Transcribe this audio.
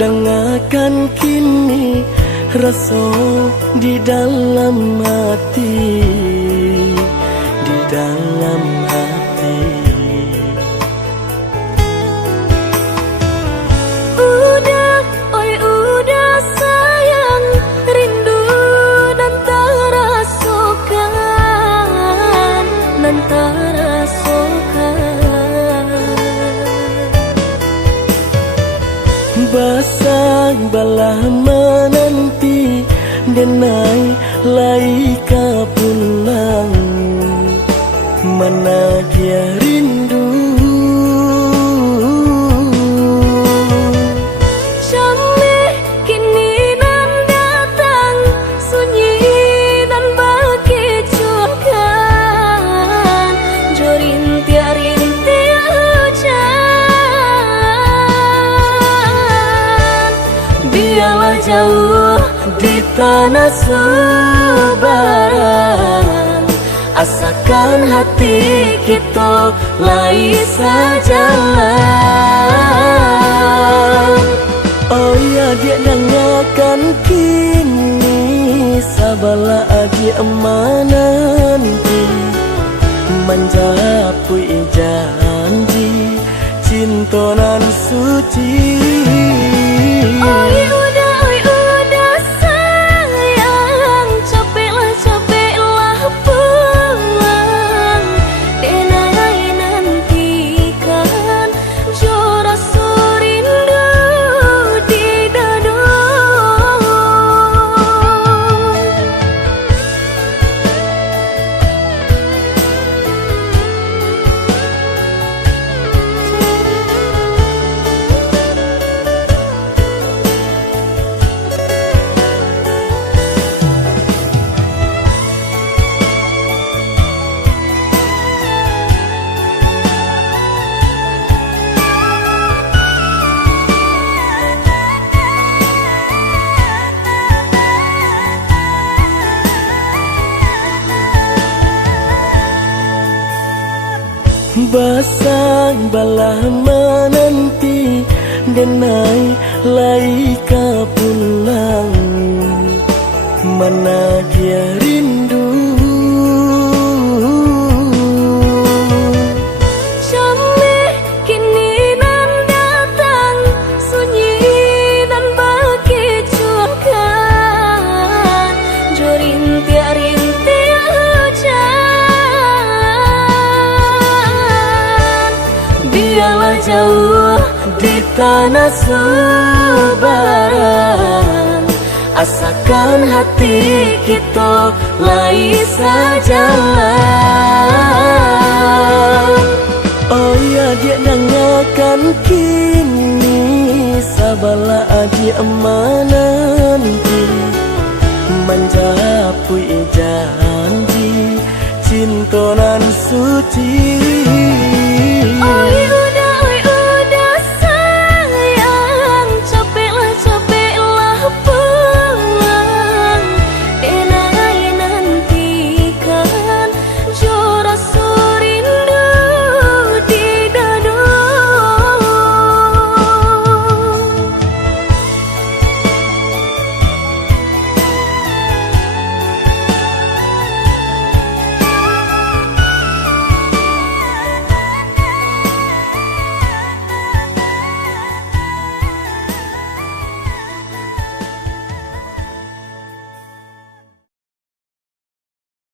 dengarkan kini rasa di dalam hati, di dalam hati. Udah, oi udah sayang, rindu dan terasakan, dan terasakan. Basang balah menanti denai laika pulang, mana dia rindu. Jameh kini nan datang, sunyi dan berkecuali, jo rintia-rintia hujan. Biarlah jauh di tanah Subang, asakan hati kita lai sajalan. Oh ya dia dengarkan kini sabala adi nanti menjapui janji cinta nan suci. Oi udah sayang, capeklah pulang, denai nantikan jo rasa rindu di dada. Basang balah menanti denai laika pulang, mana dia rindu. Jameh kini nan datang, sunyi dan berkecuali, jo rintia-rintia hujan. Biarlah jauh di tanah Subang, asakan hati kita lai sajalan. Oh ya dia dengarkan kini sabala adi nanti menjapui janji cinta nan suci.